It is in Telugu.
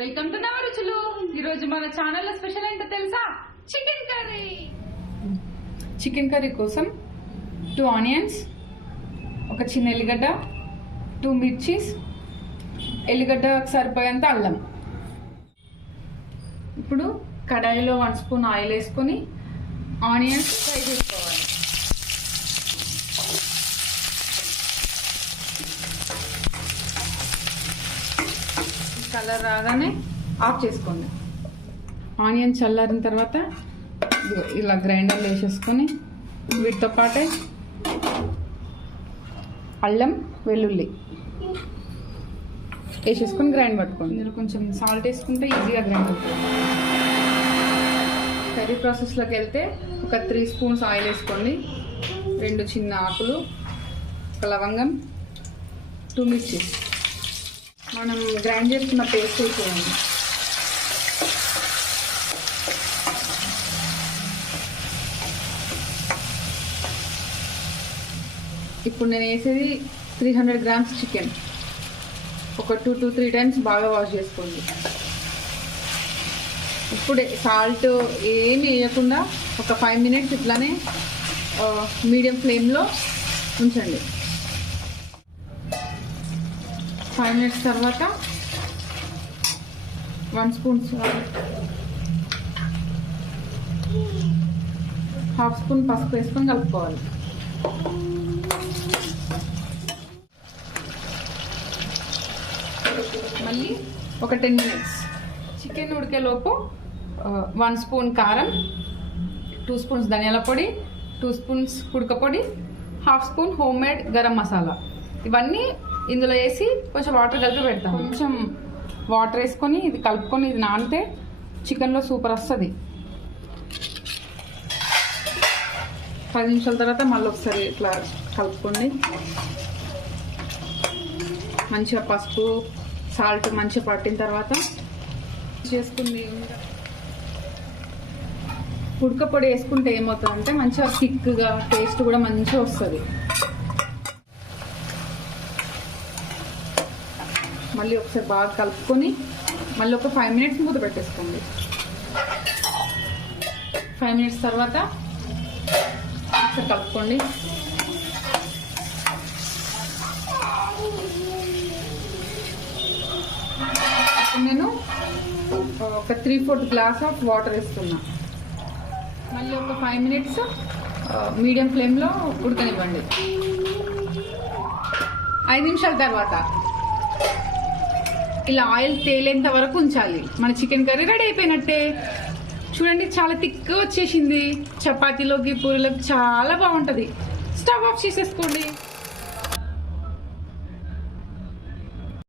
వెల్కమ్ టు నవ రుచులు. ఈ రోజు మన ఛానల్లో స్పెషల్ ఏంటో తెలుసా? Chicken curry. చికెన్ కర్రీ కోసం 2 ఆనియన్స్, ఒక చిన్న ఎల్లిగడ్డ, 2 మిర్చీస్, ఎల్లిగడ్డకు సరిపోయేంత అల్లం. ఇప్పుడు కడాయిలో 1 స్పూన్ ఆయిల్ వేసుకొని ఆనియన్స్ ఫ్రై చేసుకోవాలి. కలర్ రాగానే ఆఫ్ చేసుకోండి. ఆనియన్ చల్లారిన తర్వాత ఇలా గ్రైండర్లో వేసేసుకొని వీటితో పాటే అల్లం వెల్లుల్లి వేసేసుకొని గ్రైండ్ పట్టుకోండి. మీరు కొంచెం సాల్ట్ వేసుకుంటే ఈజీగా గ్రైండ్ అవుతుంది. కర్రీ ప్రాసెస్లోకి వెళ్తే ఒక 3 స్పూన్స్ ఆయిల్ వేసుకోండి, 2 చిన్న ఆకులు, ఒక లవంగం, 2 మిర్చి, మనం గ్రైండ్ చేసుకున్న పేస్ట్ వేసేయండి. ఇప్పుడు నేను వేసేది 300 గ్రామ్స్ చికెన్. ఒక 2 to 3 టైమ్స్ బాగా వాష్ చేసుకోండి. ఇప్పుడే సాల్ట్ ఏమి వేయకుండా ఒక 5 మినిట్స్ ఇట్లానే మీడియం ఫ్లేమ్లో ఉంచండి. 5 మినిట్స్ తర్వాత 1 స్పూన్ సాల్ట్, 1/2 స్పూన్ పసుపు వేసుకొని కలుపుకోవాలి. మళ్ళీ ఒక 10 మినిట్స్. చికెన్ ఉడికేలోపు 1 స్పూన్ కారం, 2 స్పూన్స్ ధనియాల పొడి, 2 స్పూన్స్ ఉడక పొడి, 1/2 spoon home made garam masala, ఇవన్నీ ఇందులో వేసి కొంచెం వాటర్ కలిపి పెడతాం. కొంచెం వాటర్ వేసుకొని ఇది కలుపుకొని ఇది నానితే చికెన్లో సూపర్ వస్తుంది. 10 నిమిషాల తర్వాత మళ్ళీ ఒకసారి ఇట్లా కలుపుకోండి. మంచిగా పసుపు సాల్ట్ మంచిగా పట్టిన తర్వాత చేసుకుంది. ఉడక పొడి వేసుకుంటే ఏమవుతుందంటే మంచిగా థిక్గా టేస్ట్ కూడా మంచిగా వస్తుంది. మళ్ళీ ఒకసారి బాగా కలుపుకొని మళ్ళీ ఒక 5 మినిట్స్ మూత పెట్టేసుకోండి. 5 మినిట్స్ తర్వాత ఒకసారి కలుపుకోండి. నేను ఒక 3/4 గ్లాస్ ఆఫ్ వాటర్ వేస్తున్నా. మళ్ళీ ఒక 5 మినిట్స్ మీడియం ఫ్లేమ్లో ఉడకనివ్వండి. 5 నిమిషాల తర్వాత ఇలా ఆయిల్ తేలేంత వరకు ఉంచాలి. మన చికెన్ కర్రీ రెడీ అయిపోయినట్టే. చూడండి, చాలా థిక్గా వచ్చేసింది. చపాతీలోకి పూరీలోకి చాలా బాగుంటుంది. స్టవ్ ఆఫ్ చేసేసుకోండి.